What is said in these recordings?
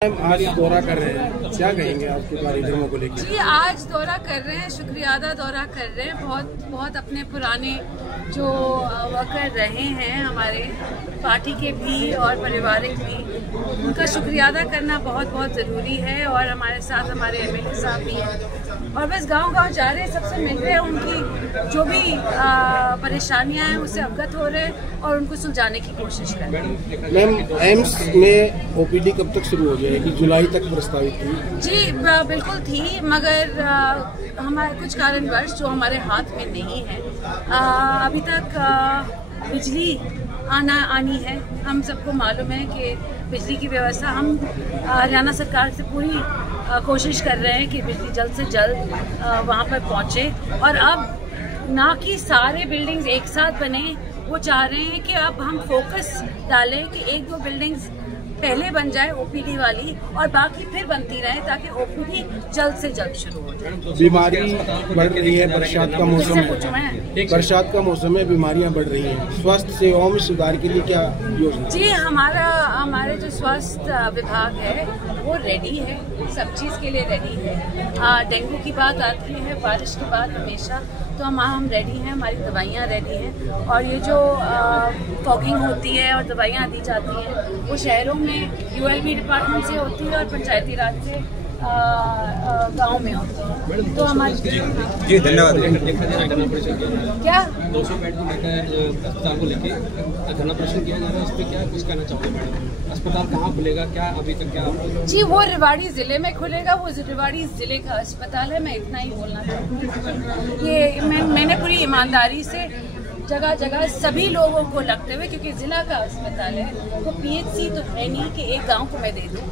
आज दौरा कर रहे हैं, क्या कहेंगे आपके कार्यक्रमों को लेकर? जी आज दौरा कर रहे हैं, शुक्रिया अदा दौरा कर रहे हैं। बहुत अपने पुराने जो वर्कर रहे हैं हमारे पार्टी के भी और पारिवारिक भी, उनका शुक्रिया अदा करना बहुत ज़रूरी है। और हमारे साथ हमारे एमएलए साहब भी हैं और बस गांव-गांव जा रहे हैं, सबसे मिल रहे हैं, उनकी जो भी परेशानियां हैं उससे अवगत हो रहे हैं और उनको सुलझाने की कोशिश कर रहे हैं। मैम, एम्स में ओपीडी कब तक शुरू हो जाएगी? जुलाई तक प्रस्तावित थी। जी बिल्कुल थी, मगर हमारे कुछ कारणवश जो हमारे हाथ में नहीं है, अभी तक बिजली आनी है। हम सबको मालूम है कि बिजली की व्यवस्था, हम हरियाणा सरकार से पूरी कोशिश कर रहे हैं कि बिजली जल्द से जल्द वहाँ पर पहुँचे। और अब ना कि सारे बिल्डिंग्स एक साथ बने, वो चाह रहे हैं कि अब हम फोकस डालें कि एक दो बिल्डिंग्स पहले बन जाए ओपीडी वाली और बाकी फिर बनती रहे, ताकि ओपीडी जल्द से जल्द शुरू हो जाए। बीमारी बढ़ रही है, बरसात का मौसम है, बरसात का मौसम है, बीमारियां बढ़ रही हैं, स्वास्थ्य सेवाओं में सुधार के लिए क्या योजना? जी हमारे जो स्वास्थ्य विभाग है वो रेडी है, सब चीज़ के लिए रेडी है। डेंगू की बात आती है बारिश के बाद हमेशा, तो हम रेडी हैं, हमारी दवाइयाँ रेडी हैं। और ये जो फॉगिंग होती है और दवाइयाँ दी जाती हैं वो शहरों में यूएलबी डिपार्टमेंट से होती है और पंचायती राज से गांव में होती है। तो हमारी जी धन्यवाद। क्या 200 बेड को लेकर अस्पताल को लेकर धरना प्रदर्शन किया जा रहा है, इस पर क्या कुछ कहना चाहोगे मैडम? अस्पताल कहाँ खुलेगा, क्या अभी तक क्या? जी वो रेवाड़ी जिले में खुलेगा, वो रेवाड़ी जिले का अस्पताल है, मैं इतना ही बोलना चाहूँगी। ये मैंने पूरी ईमानदारी से जगह जगह सभी लोगों को लगते हुए, क्योंकि जिला का अस्पताल है तो पीएचसी तो है नहीं कि एक गांव को मैं दे दूं,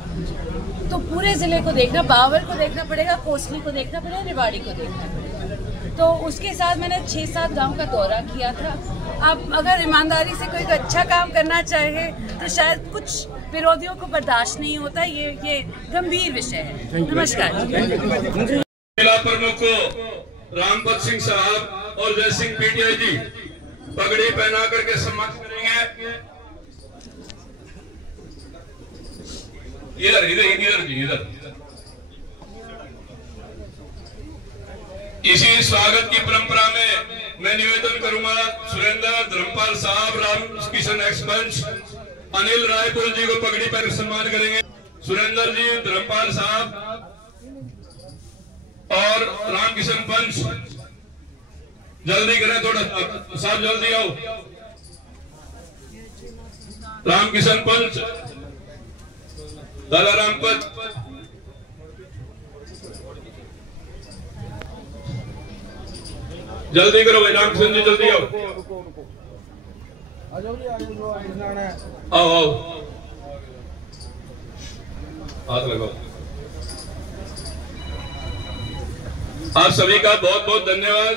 तो पूरे जिले को देखना, बावर को देखना पड़ेगा, कोसली को देखना पड़ेगा, रेवाड़ी को देखना पड़ेगा। तो उसके साथ मैंने 6-7 गांव का दौरा किया था। अब अगर ईमानदारी से कोई अच्छा काम करना चाहे तो शायद कुछ विरोधियों को बर्दाश्त नहीं होता, ये गंभीर विषय है। नमस्कार। जिला प्रमुख रामपत सिंह साहब और जय सिंह पीटीआई जी पगड़ी पहना करके सम्मानित करेंगे। इधर इसी स्वागत की परंपरा में मैं निवेदन करूंगा सुरेंद्र धर्मपाल साहब, राम किशन एक्सपंच, अनिल रायपुर जी को पगड़ी पहन सम्मान करेंगे। सुरेंद्र जी, धर्मपाल साहब और राम किशन पंच जल्दी करें, थोड़ा साहब जल्दी आओ। राम किशन पंच, दादा रामपत, जल्दी करो भाई। राम किशन जी जल्दी आओ, आओ हाथ लगाओ। आप सभी का बहुत बहुत धन्यवाद।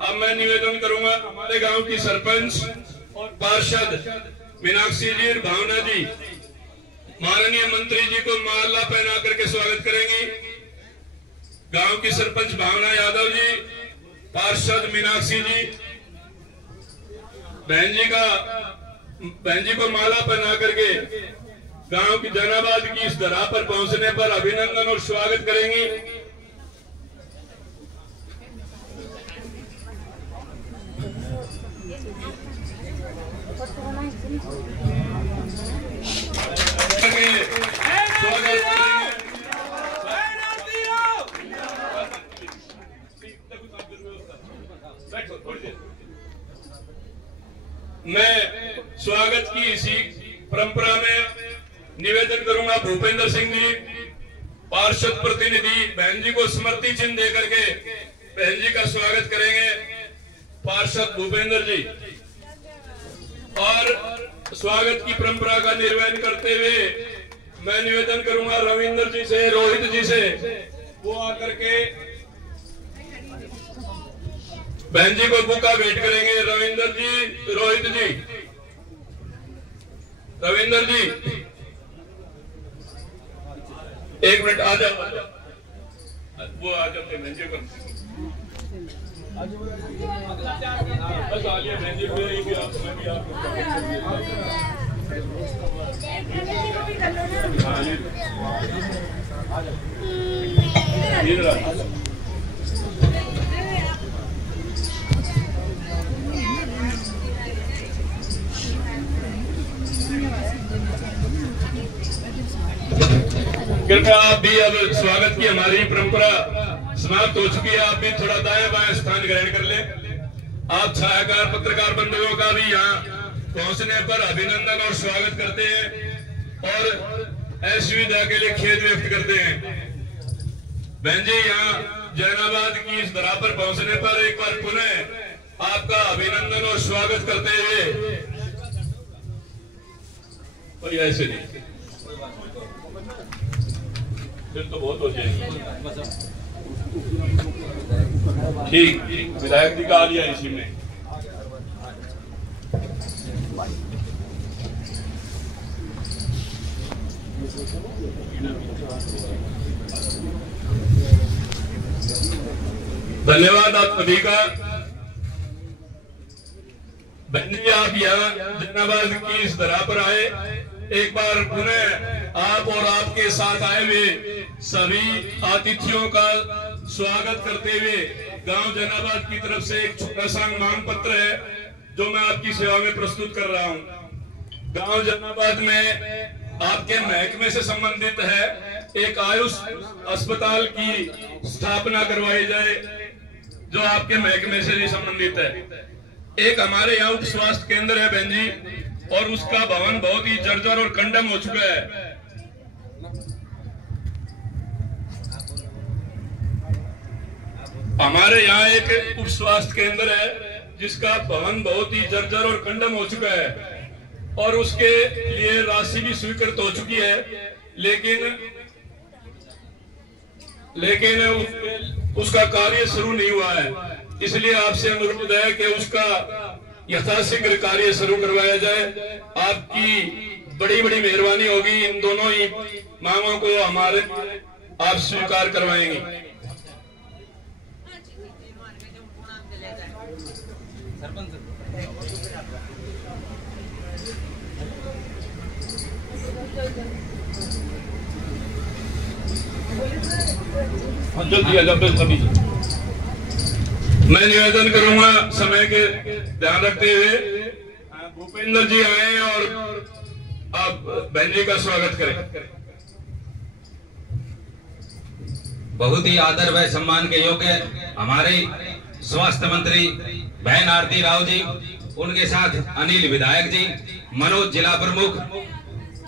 अब मैं निवेदन करूंगा हमारे गांव की सरपंच और पार्षद मीनाक्षी जी और भावना जी, माननीय मंत्री जी को माला पहना करके स्वागत करेंगी। गांव की सरपंच भावना यादव जी, पार्षद मीनाक्षी जी, बहन जी को माला पहना करके गांव की जनाबाद की इस धरा पर पहुंचने पर अभिनंदन और स्वागत करेंगी। मैं स्वागत की इसी परंपरा में निवेदन करूंगा भूपेंद्र सिंह जी, पार्षद प्रतिनिधि, बहन जी को स्मृति चिन्ह देकर के बहन जी का स्वागत करेंगे। पार्षद भूपेंद्र जी, और स्वागत की परंपरा का निर्वहन करते हुए मैं निवेदन करूंगा रविंद्र जी से, रोहित जी से, वो आकर के बहन जी को बुका भेंट करेंगे। रविंद्र जी, रोहित जी, रविंद्र जी एक मिनट आ जाओ, वो आ जाते बहन जी को बस आ गया बहन जी, कृपया आप भी, अब स्वागत की हमारी परंपरा समाप्त हो चुकी है, आप भी थोड़ा दाएं बाएं स्थान ग्रहण कर लें। आप छायाकार पत्रकार बंधुओं का भी यहाँ पहुंचने पर अभिनंदन और स्वागत करते हैं और ऐसी सुविधा के लिए खेद व्यक्त करते हैं। बहन जी, यहाँ जैनाबाद की इस धरा पर पहुंचने पर एक बार पुनः आपका अभिनंदन और स्वागत करते हुए, और ऐसे नहीं फिर तो बहुत हो जाएंगे। ठीक, विधायक जी का आ लिया इसी में। धन्यवाद आप सभी का। बहन जी, आप यहाँ जैनाबाद की इस धरा पर आए, एक बार पुनः आप और आपके साथ आए हुए सभी अतिथियों का स्वागत करते हुए गांव जैनाबाद की तरफ से एक छोटा सा मांग पत्र है जो मैं आपकी सेवा में प्रस्तुत कर रहा हूं। गांव जैनाबाद में आपके महकमे से संबंधित है, एक आयुष अस्पताल की स्थापना करवाई जाए जो आपके महकमे से संबंधित है। एक हमारे यहाँ उप स्वास्थ्य केंद्र है बहन जी, और उसका भवन बहुत ही जर्जर और कंडम हो चुका है। हमारे यहाँ एक उप स्वास्थ्य केंद्र है जिसका भवन बहुत ही जर्जर और कंडम हो चुका है और उसके लिए राशि भी स्वीकृत हो चुकी है, लेकिन उसका कार्य शुरू नहीं हुआ है। इसलिए आपसे अनुरोध है कि उसका यथाशीघ्र कार्य शुरू करवाया जाए। आपकी बड़ी बड़ी मेहरबानी होगी। इन दोनों ही मांगों को हमारे आप स्वीकार करवाएंगे। मैं निवेदन करूंगा समय के ध्यान रखते हुए भूपेंद्र जी आए और आप बहन जी का स्वागत करें। बहुत ही आदर व सम्मान के योग्य हमारे स्वास्थ्य मंत्री बहन आरती राव जी, उनके साथ अनिल विधायक जी, मनोज जिला प्रमुख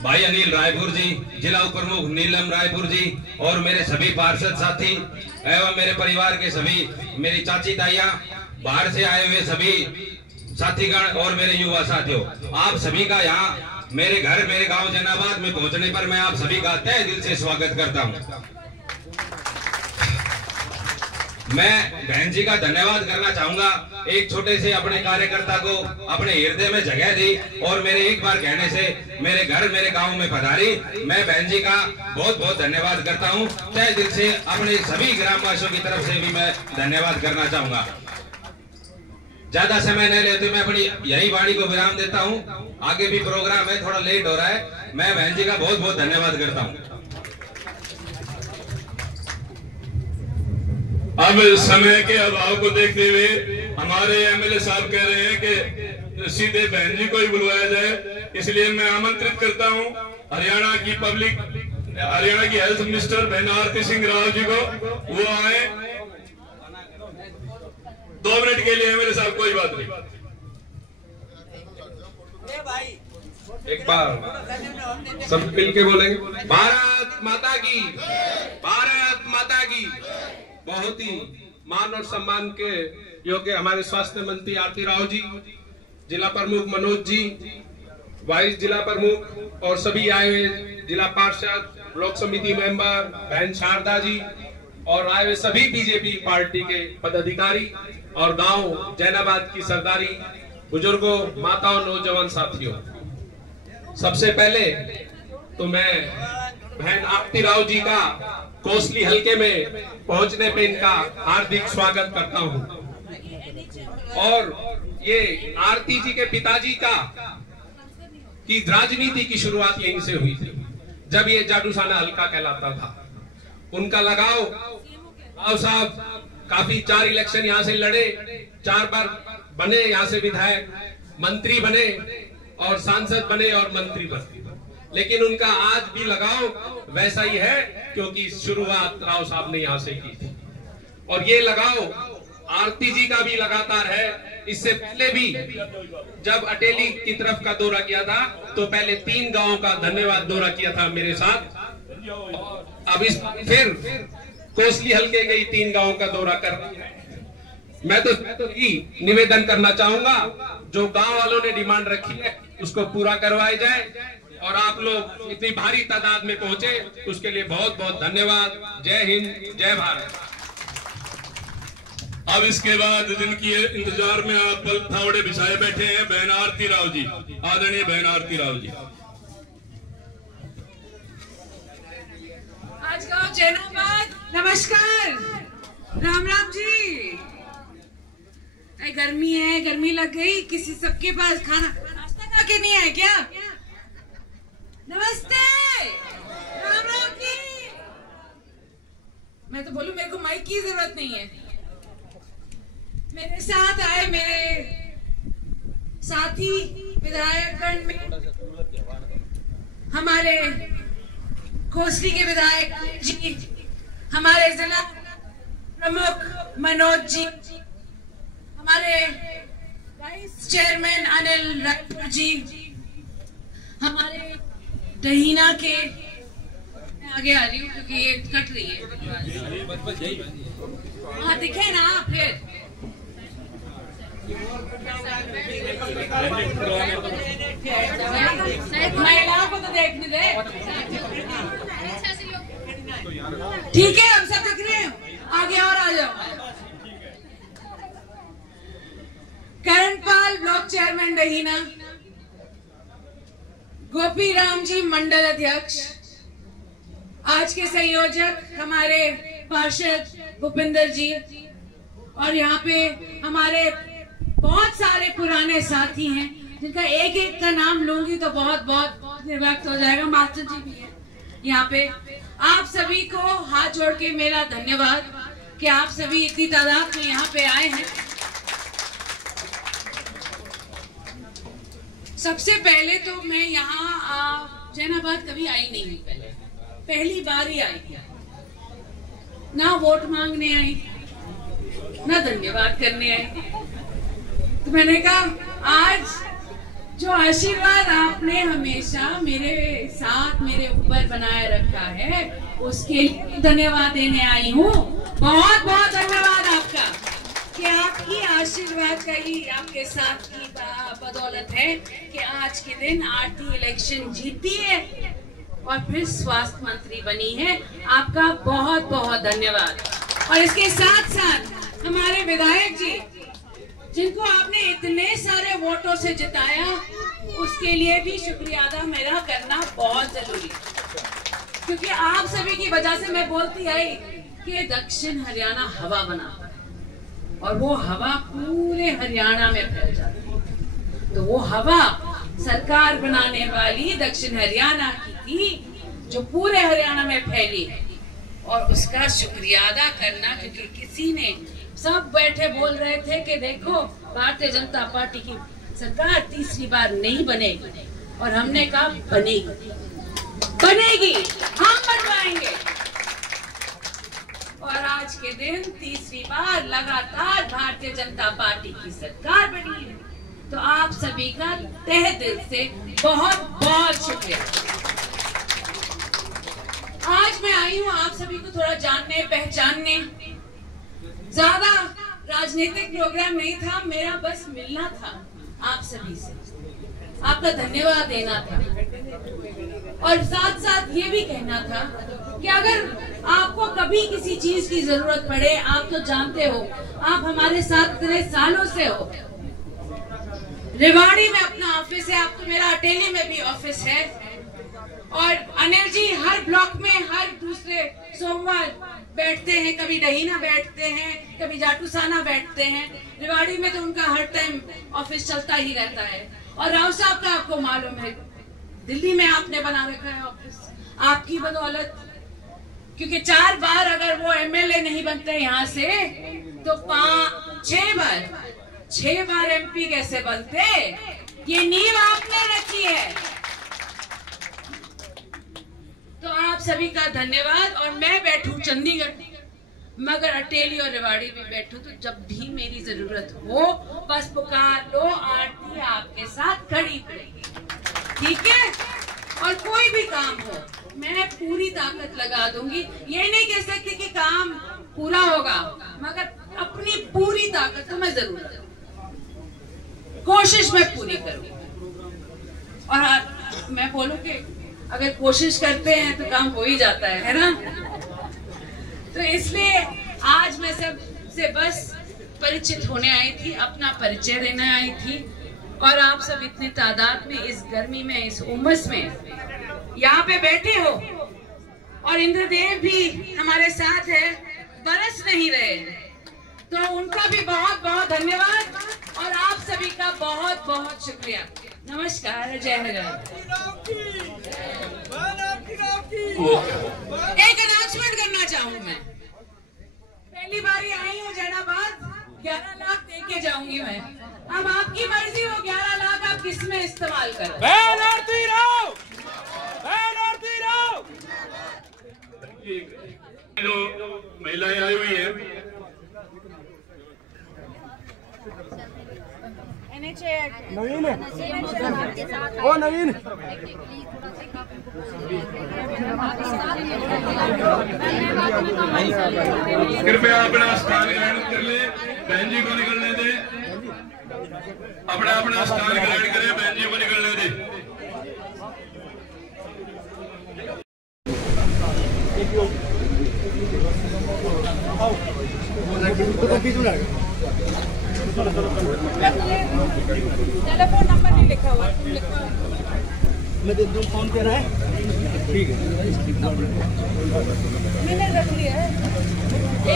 भाई अनिल रायपुर जी, जिला उप प्रमुख नीलम रायपुर जी और मेरे सभी पार्षद साथी एवं मेरे परिवार के सभी, मेरी चाची ताइयां, बाहर से आए हुए सभी साथीगण और मेरे युवा साथियों, आप सभी का यहाँ मेरे घर मेरे गांव जैनाबाद में पहुंचने पर मैं आप सभी का तहे दिल से स्वागत करता हूं। मैं बहन जी का धन्यवाद करना चाहूंगा, एक छोटे से अपने कार्यकर्ता को अपने हृदय में जगह दी और मेरे एक बार कहने से मेरे घर मेरे गांव में पधारी। मैं बहन जी का बहुत बहुत धन्यवाद करता हूं। तहे दिल से अपने सभी ग्रामवासियों की तरफ से भी मैं धन्यवाद करना चाहूंगा। ज्यादा समय नहीं लेते मैं अपनी यही वाणी को विराम देता हूं। आगे भी प्रोग्राम है, थोड़ा लेट हो रहा है। मैं बहन जी का बहुत बहुत धन्यवाद करता हूं। अब समय के अभाव को देखते हुए हमारे एमएलए साहब कह रहे हैं कि सीधे बहन जी को ही बुलवाया जाए, इसलिए मैं आमंत्रित करता हूं हरियाणा की हेल्थ मिनिस्टर बहन आरती सिंह राव जी को। वो आए 2 मिनट के लिए एमएलए साहब, कोई बात नहीं। एक बार सब मिलके बोलेंगे, भारत माता की, भारत माता की। बहुत ही मान और सम्मान के योग्य हमारे स्वास्थ्य मंत्री आरती राव जी, जिला प्रमुख मनोज जी, वाइस जिला प्रमुख और सभी आए हुए जिला पार्षद, ब्लॉक समिति मेंबर बहन शारदा जी और आए हुए सभी बीजेपी पार्टी के पदाधिकारी और गांव जैनाबाद की सरदारी, बुजुर्गों, माताओं, नौजवान साथियों, सबसे पहले तो मैं बहन आरती राव जी का कोसली हलके में पहुंचने पे इनका हार्दिक स्वागत करता हूं। और ये आरती जी के पिताजी का कि राजनीति की शुरुआत यहीं से हुई थी, जब ये जाडूसाना हल्का कहलाता था। उनका लगाव, राव साहब काफी 4 इलेक्शन यहाँ से लड़े, 4 बार बने, यहाँ से विधायक, मंत्री बने और सांसद बने और मंत्री बने, लेकिन उनका आज भी लगाव वैसा ही है, क्योंकि शुरुआत राव साहब ने यहाँ से की थी। और ये लगाव आरती जी का भी लगातार है। इससे पहले भी जब अटेली की तरफ का दौरा किया था, तो पहले 3 गांवों का धन्यवाद दौरा किया था मेरे साथ। अब इस फिर कोसली हल्के गई 3 गांवों का दौरा कर रही है। मैं तो ही निवेदन करना चाहूंगा, जो गांव वालों ने डिमांड रखी है उसको पूरा करवाया जाए, और आप लोग इतनी भारी तादाद में पहुंचे उसके लिए बहुत बहुत धन्यवाद। जय हिंद, जय भारत। अब इसके बाद जिनकी इंतजार में आप पल फावड़े बिछाए बैठे हैं, बहन आरती राव जी, आदरणीय बहन आरती राव जी। आज गाँव जैनाबाद, नमस्कार, राम राम जी। गर्मी है, गर्मी लग गई, किसी सबके पास खाना नाश्ता खा के नहीं है क्या? नमस्ते, राम राम जी। मैं तो बोलूं मेरे को माइक की जरूरत नहीं है। मेरे साथ आए मेरे साथी विधायकगण में हमारे कोसली के विधायक जी, हमारे जिला प्रमुख मनोज जी, हमारे वाइस चेयरमैन अनिल राठौर जी, हमारे दहीना के, मैं आगे आ रही हूँ क्योंकि ये कट रही है, हाँ दिखे ना फिर। महिलाओं को तो देखने दे, ठीक है, हम सब दिख रहे हैं, आगे और आ जाओ। करणपाल ब्लॉक चेयरमैन दहीना, गोपी राम जी मंडल अध्यक्ष, आज के संयोजक हमारे पार्षद भूपिंदर जी, और यहाँ पे हमारे बहुत सारे पुराने साथी हैं जिनका एक एक का नाम लूंगी तो बहुत बहुत निर्व्यक्त हो जाएगा। मास्टर जी भी है यहाँ पे। आप सभी को हाथ जोड़ के मेरा धन्यवाद कि आप सभी इतनी तादाद में यहाँ पे आए हैं। सबसे पहले तो मैं यहाँ जैनाबाद कभी आई नहीं हूँ, पहली बार ही आई, ना वोट मांगने आई ना धन्यवाद करने आई। तो मैंने कहा आज जो आशीर्वाद आपने हमेशा मेरे साथ मेरे ऊपर बनाए रखा है उसके लिए धन्यवाद देने आई हूँ। बहुत बहुत धन्यवाद आपका कि आपकी आशीर्वाद का ही आपके साथ की बदौलत है कि आज के दिन आरती इलेक्शन जीती है और फिर स्वास्थ्य मंत्री बनी है। आपका बहुत बहुत धन्यवाद। और इसके साथ साथ हमारे विधायक जी जिनको आपने इतने सारे वोटों से जिताया, उसके लिए भी शुक्रिया अदा मेरा करना बहुत जरूरी है, क्योंकि आप सभी की वजह से मैं बोलती आई कि दक्षिण हरियाणा हवा बनाता है और वो हवा पूरे हरियाणा में फैल जाती है। तो वो हवा सरकार बनाने वाली दक्षिण हरियाणा की थी जो पूरे हरियाणा में फैली है, और उसका शुक्रिया अदा करना, क्योंकि किसी ने सब बैठे बोल रहे थे कि देखो भारतीय जनता पार्टी की सरकार तीसरी बार नहीं बनेगी, और हमने कहा बनेगी, बनेगी, हम बनवाएंगे। और आज के दिन तीसरी बार लगातार भारतीय जनता पार्टी की सरकार बनी है। तो आप सभी का तहे दिल से बहुत बहुत शुक्रिया। आज मैं आई हूँ आप सभी को थोड़ा जानने पहचानने। ज्यादा राजनीतिक प्रोग्राम नहीं था, मेरा बस मिलना था आप सभी से, आपका धन्यवाद देना था, और साथ साथ ये भी कहना था कि अगर आपको कभी किसी चीज की जरूरत पड़े, आप तो जानते हो, आप हमारे साथ इतने सालों से हो। रेवाड़ी में अपना ऑफिस है, आप तो मेरा अटेली में भी ऑफिस है, और अनिल जी हर ब्लॉक में हर दूसरे सोमवार बैठते हैं, कभी दहीना बैठते हैं, कभी जाटूसाना बैठते हैं। रेवाड़ी में तो उनका हर टाइम ऑफिस चलता ही रहता है। और राव साहब का आपको मालूम है दिल्ली में आपने बना रखा है ऑफिस, आपकी बदौलत। क्योंकि 4 बार अगर वो एमएलए नहीं बनते यहाँ से तो 6 बार एमपी कैसे बनते? ये नींव आपने रखी है। तो आप सभी का धन्यवाद। और मैं बैठूं चंडीगढ़, मगर अटेली और रेवाड़ी भी बैठूं, तो जब भी मेरी जरूरत हो बस पुकार लो, आरती आपके साथ खड़ी पड़ेगी, ठीक है? और कोई भी काम हो मैं पूरी ताकत लगा दूंगी। ये नहीं कह सकती कि काम पूरा होगा, मगर अपनी पूरी ताकत तो मैं जरूर करूंगी, कोशिश मैं पूरी करूंगी। और मैं बोलूं कि अगर कोशिश करते हैं तो काम हो ही जाता है ना? तो इसलिए आज मैं सबसे बस परिचित होने आई थी, अपना परिचय देने आई थी। और आप सब इतनी तादाद में इस गर्मी में, इस उमस में यहाँ पे बैठे हो, और इंद्रदेव भी हमारे साथ है, बरस नहीं रहे, तो उनका भी बहुत बहुत धन्यवाद और आप सभी का बहुत बहुत शुक्रिया। नमस्कार, जय हिंद। एक अनाउंसमेंट करना चाहूँ मैं। पहली बारी आई हूँ जैनाबाद, 11 लाख दे के जाऊंगी मैं। अब आपकी मर्जी, वो 11 लाख आप किस में इस्तेमाल करें। जो महिलाएं आई हुई हैं, नवीन है, ओ नवीन, कृपया अपना स्थान ग्रहण कर ले, बहन जी को निकलने दे। अपना स्थान ग्रहण करें, बहन जी को निकलने दे। टेलीफोन नंबर नहीं लिखा हुआ, मैं दे दूं, फोन पे रहा है, ठीक है? मैंने रख लिया है।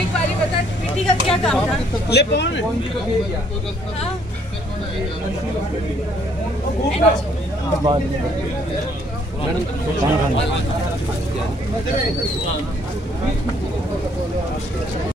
एक बारी बता, पीटी का क्या काम था? ले फोन। हाँ?